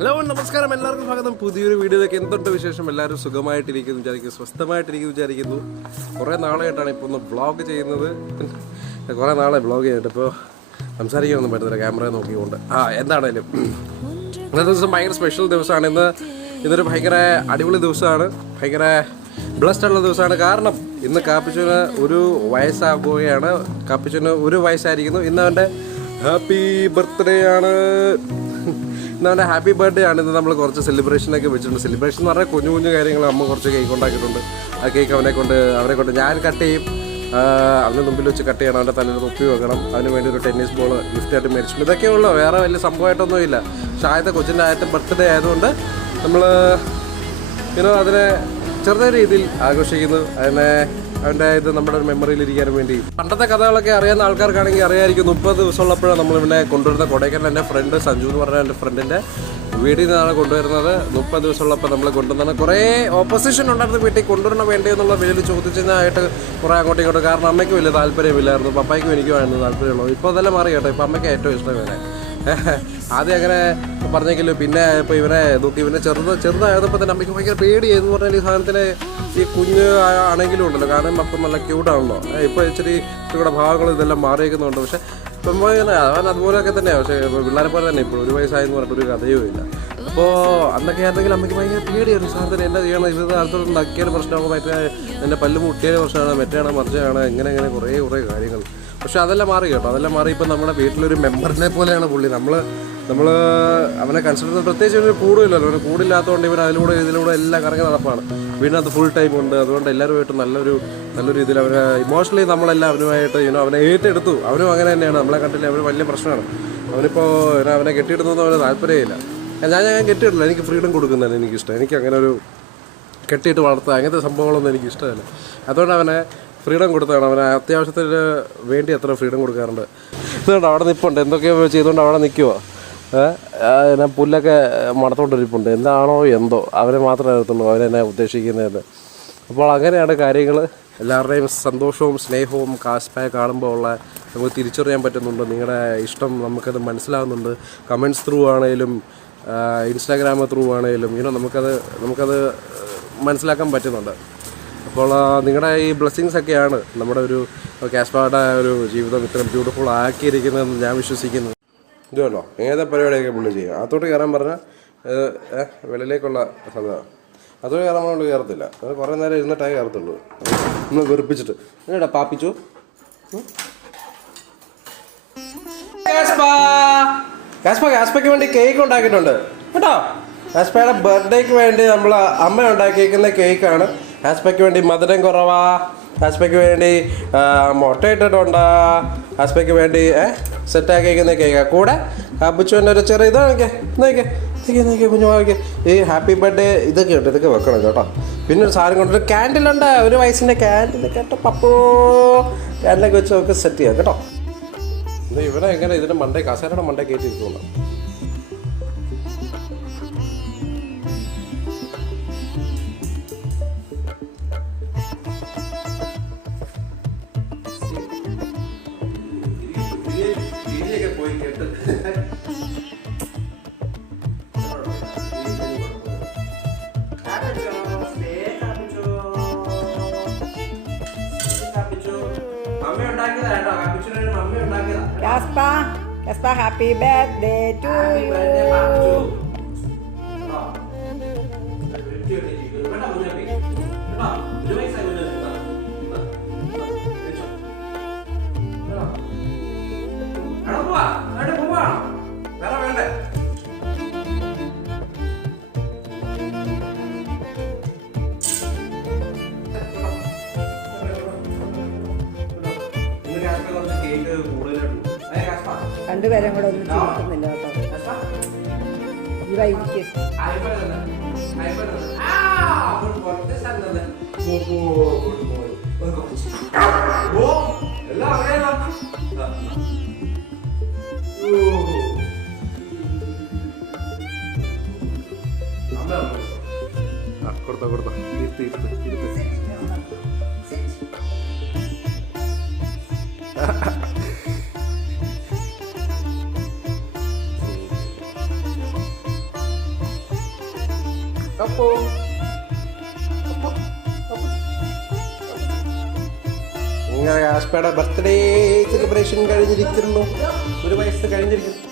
Hello നമസ്കാരം, എല്ലാവർക്കും സ്വാഗതം പുതിയൊരു വീഡിയോയിലേക്ക്. എന്തുണ്ട് വിശേഷം? എല്ലാവരും സുഖമായിട്ടിരിക്കുന്നു വിചാരിക്കുന്നു, സ്വസ്ഥമായിട്ടിരിക്കുന്നു വിചാരിക്കുന്നു. കുറേ നാളായിട്ടാണ് ഇപ്പോൾ ഒന്ന് വ്ളോഗ് ചെയ്യുന്നത്. കുറേ നാളെ വ്ളോഗ് ചെയ്തിട്ട് ഇപ്പോൾ സംസാരിക്കാനൊന്നും പറ്റത്തില്ല ക്യാമറ നോക്കിക്കൊണ്ട്. എന്താണേലും ഇന്നത്തെ ദിവസം ഭയങ്കര സ്പെഷ്യൽ ദിവസമാണ്. ഇന്നൊരു ഭയങ്കര അടിപൊളി ദിവസമാണ്, ഭയങ്കര ബ്ലസ്ഡ് ഉള്ള ദിവസമാണ്. കാരണം ഇന്ന് കാപ്പിച്ചൂന് ഒരു വയസ്സാകുകയാണ്. കാപ്പിച്ചൂന് ഒരു വയസ്സായിരിക്കുന്നു. ഇന്ന് അവൻ്റെ ഹാപ്പി ബർത്ത്ഡേ ആണ്. ഇന്ന് അവൻ്റെ ഹാപ്പി ബർത്ത്ഡേ ആണ്. ഇന്ന് നമ്മൾ കുറച്ച് സെലിബ്രേഷനൊക്കെ വെച്ചിട്ടുണ്ട്. സെലിബ്രേഷൻ എന്ന് പറഞ്ഞാൽ കുഞ്ഞു കുഞ്ഞു കാര്യങ്ങൾ. അമ്മ കുറച്ച് കേക്ക് ഉണ്ടാക്കിയിട്ടുണ്ട്. ആ കേക്ക് അവനെ കൊണ്ട് ഞാൻ കട്ട് ചെയ്യും. അവന് മുമ്പിൽ വെച്ച് കട്ട് ചെയ്യണം, അവൻ്റെ തലയിൽ തൊപ്പി വെക്കണം. അവന് വേണ്ടി ഒരു ടെന്നീസ് ബോൾ ഗിഫ്റ്റായിട്ട് മേടിച്ചിട്ടുണ്ട്. ഇതൊക്കെ ഉള്ളൂ, വേറെ വലിയ സംഭവമായിട്ടൊന്നും ഇല്ല. പക്ഷേ കൊച്ചിൻ്റെ ആദ്യത്തെ ബർത്ത്ഡേ ആയതുകൊണ്ട് നമ്മൾ അതിനെ ചെറിയ രീതിയിൽ ആഘോഷിക്കുന്നു. അവൻ്റെ ഇത് നമ്മുടെ ഒരു മെമ്മറിയിൽ ഇരിക്കാൻ വേണ്ടി. പണ്ടത്തെ കഥകളൊക്കെ അറിയാവുന്ന ആൾക്കാർക്കാണെങ്കിൽ അറിയാമായിരിക്കും. 30 ദിവസമുള്ളപ്പോഴാണ് നമ്മളിവിടെ കൊണ്ടുവരുന്ന കൊടൈക്കനാൽ. എൻ്റെ ഫ്രണ്ട് സഞ്ജു എന്ന് പറഞ്ഞ എൻ്റെ ഫ്രണ്ടിൻ്റെ വീട്ടിൽ നിന്നാണ് കൊണ്ടുവരുന്നത്. 30 ദിവസമുള്ളപ്പോൾ നമ്മൾ കൊണ്ടുവന്നാണ്. കുറേ ഓപ്പോസിഷൻ ഉണ്ടായിരുന്നു വീട്ടിൽ കൊണ്ടുവരണം വേണ്ടി എന്നുള്ള വലിയ ചോദിച്ചതിനായിട്ട് കുറേ അങ്ങോട്ടും ഇങ്ങോട്ടും. കാരണം അമ്മയ്ക്ക് വലിയ താല്പര്യമില്ലായിരുന്നു, പപ്പായ്ക്കും എനിക്കുമായിരുന്നു താല്പര്യമുള്ളത്. ഇപ്പോൾ അതെല്ലാം മാറി കേട്ടോ. ഇപ്പോൾ അമ്മയ്ക്ക് ഏറ്റവും ഇഷ്ടം ഇവനെ. ആദ്യം അങ്ങനെ പറഞ്ഞെങ്കിലും പിന്നെ ഇപ്പോൾ ഇവനെ നോക്കി ഇവനെ ചെറുതായപ്പോൾ തന്നെ അമ്മയ്ക്ക് ഭയങ്കര പേടിയായിരുന്നു. പറഞ്ഞാൽ ഈ സാധനത്തിന് ഈ കുഞ്ഞ് ആണെങ്കിലും ഉണ്ടല്ലോ, കാരണം അപ്പം നല്ല ക്യൂട്ടാണല്ലോ. ഇപ്പോൾ ഇച്ചിരി ഇവിടെ ഭാഗങ്ങൾ ഇതെല്ലാം മാറിയേക്കുന്നുണ്ട്. പക്ഷേ ഇപ്പം അവൻ അതുപോലെയൊക്കെ തന്നെയാണ്. പക്ഷേ പിള്ളേരെ പോലെ തന്നെ ഇപ്പോൾ 1 വയസ്സായെന്ന് പറഞ്ഞിട്ടൊരു കഥയും ഇല്ല. അപ്പോൾ അന്നൊക്കെ ആയിരുന്നെങ്കിൽ അമ്മയ്ക്ക് ഭയങ്കര പേടിയായിരുന്നു സാധനത്തിന്. എന്താ ചെയ്യണം, ഇത് കാലത്തോട് നക്കിയാൽ പ്രശ്നമാകും, മറ്റേ എൻ്റെ പല്ല് മുട്ടിയാൽ പ്രശ്നമാണ്, മറ്റേയാണ് മറിച്ചാണ്, എങ്ങനെ കുറേ കാര്യങ്ങൾ. പക്ഷെ അതെല്ലാം മാറി കേട്ടോ. അതെല്ലാം മാറി. ഇപ്പം നമ്മുടെ വീട്ടിലൊരു മെമ്പറിനെ പോലെയാണ് പുള്ളി. നമ്മൾ അവനെ കൺസിഡർ ചെയ്യുന്നത്. പ്രത്യേകിച്ച് ഒരു കൂടുമില്ലല്ലോ. അവന് കൂടില്ലാത്തതുകൊണ്ട് ഇവൻ ഇതിലൂടെ എല്ലാം കറങ്ങി നടപ്പാണ്. വീടിനകത്ത് ഫുൾ ടൈം ഉണ്ട്. അതുകൊണ്ട് എല്ലാവരുമായിട്ട് നല്ലൊരു രീതിയിൽ അവനെ ഇമോഷണലി നമ്മളെല്ലാം അവനുമായിട്ട് അവനെ ഏറ്റെടുത്തു. അവനും അങ്ങനെ തന്നെയാണ്. നമ്മളെ കണ്ടില്ലേ, അവന് വലിയ പ്രശ്നമാണ്. അവനിപ്പോൾ അവനെ കെട്ടിയിടുന്നതൊന്നും അവന് താല്പര്യമില്ല. ഞാൻ കെട്ടിയിട്ടില്ല. എനിക്ക് ഫ്രീഡം കൊടുക്കുന്നതാണ് എനിക്കിഷ്ടം. എനിക്ക് അങ്ങനെ ഒരു കെട്ടിയിട്ട് വളർത്തുക അങ്ങനത്തെ സംഭവങ്ങളൊന്നും എനിക്കിഷ്ടമല്ല. അതുകൊണ്ട് അവനെ ഫ്രീഡം കൊടുത്താണ്. അവന് അത്യാവശ്യത്തിന് വേണ്ടി അത്ര ഫ്രീഡം കൊടുക്കാറുണ്ട്. ഇതുകൊണ്ട് അവിടെ നിൽപ്പുണ്ട്, എന്തൊക്കെയോ ചെയ്തുകൊണ്ട് അവിടെ നിൽക്കുമോ. ഞാൻ പുല്ലൊക്കെ മണത്തോണ്ടിരിപ്പുണ്ട്. എന്താണോ എന്തോ അവനെ മാത്രമേ അറിയത്തുള്ളൂ അവനെന്നെ ഉദ്ദേശിക്കുന്നതെന്ന്. അപ്പോൾ അങ്ങനെയാണ് കാര്യങ്ങൾ. എല്ലാവരുടെയും സന്തോഷവും സ്നേഹവും കാസ്പായ കാണുമ്പോൾ ഉള്ള നമുക്ക് തിരിച്ചറിയാൻ പറ്റുന്നുണ്ട്. നിങ്ങളുടെ ഇഷ്ടം നമുക്കത് മനസ്സിലാകുന്നുണ്ട്. കമൻറ്റ്സ് ത്രൂ ആണെങ്കിലും ഇൻസ്റ്റാഗ്രാം ത്രൂ ആണെങ്കിലും നമുക്കത് മനസ്സിലാക്കാൻ പറ്റുന്നുണ്ട്. അപ്പോൾ നിങ്ങളുടെ ഈ ബ്ലെസ്സിങ്സ് ഒക്കെയാണ് നമ്മുടെ ഒരു കാസ്പായുടെ ഒരു ജീവിതം ഇത്രയും ബ്യൂട്ടിഫുൾ ആക്കിയിരിക്കുന്നതെന്ന് ഞാൻ വിശ്വസിക്കുന്നു. ഇതുമല്ലോ ഏതാ പരിപാടിയൊക്കെ പുള്ളി ചെയ്യും. അകത്തോട്ട് കയറാൻ പറഞ്ഞാൽ വെളിയിലേക്കുള്ള സമയമാണ്. അതോടെ കയറാൻ കൊണ്ട് കയറത്തില്ല. അത് കുറേ നേരം ഇരുന്നിട്ടേ കയറത്തുള്ളൂ. നമ്മൾ വെറുപ്പിച്ചിട്ട് എടാ പാപ്പിച്ചു. കാസ്പയ്ക്ക് വേണ്ടി കേക്ക് ഉണ്ടാക്കിയിട്ടുണ്ട് കേട്ടോ. കാസ്പയുടെ ബർത്ത്ഡേക്ക് വേണ്ടി നമ്മൾ അമ്മ ഉണ്ടാക്കിയിരിക്കുന്ന കേക്കാണ്. കാസ്പയ്ക്ക് വേണ്ടി മധുരം കുറവാ. കാസ്പയ്ക്ക് വേണ്ടി മുട്ട ഇട്ടിട്ടുണ്ട്. കാസ്പയ്ക്ക് വേണ്ടി സെറ്റാക്കിയിരിക്കുന്ന കേക്കാണ്. കൂടെ കാപ്പിച്ചുവിൻ്റെ ഒരു ചെറിയ ഇതാണൊക്കെ നോക്കിയേ കുഞ്ഞു നോക്കിയേ. ഈ ഹാപ്പി ബർത്ത്ഡേ ഇതൊക്കെ ഉണ്ട്, ഇതൊക്കെ വെക്കണം കേട്ടോ. പിന്നെ ഒരു സാധനം കൊണ്ടൊരു ക്യാൻഡിലുണ്ട്, 1 വയസ്സിൻ്റെ ക്യാൻഡിൽ കേട്ടോ. പപ്പോ ക്യാൻഡിലൊക്കെ വെച്ച് നമുക്ക് സെറ്റ് ചെയ്യാം കേട്ടോ. ഇവനെ എങ്ങനെ ഇതിൻ്റെ മണ്ടേ കസേരയുടെ മണ്ടേ കയറ്റിയിരിക്കുന്നുണ്ടോ. Kaspa, happy birthday to you. രണ്ടുപേരും കൂടെ ഒന്നും ചിരിക്കുന്നില്ല കേട്ടോ. ഈ വൈകിക്ക് കൊടുത്തോ ഇരുത്ത്. അപ്പോ ഇങ്ങനെ കാസ്പയുടെ ബർത്ത്ഡേ സെലിബ്രേഷൻ കഴിഞ്ഞിരിക്കുന്നു. 1 വയസ്സ് കഴിഞ്ഞിരിക്കുന്നു.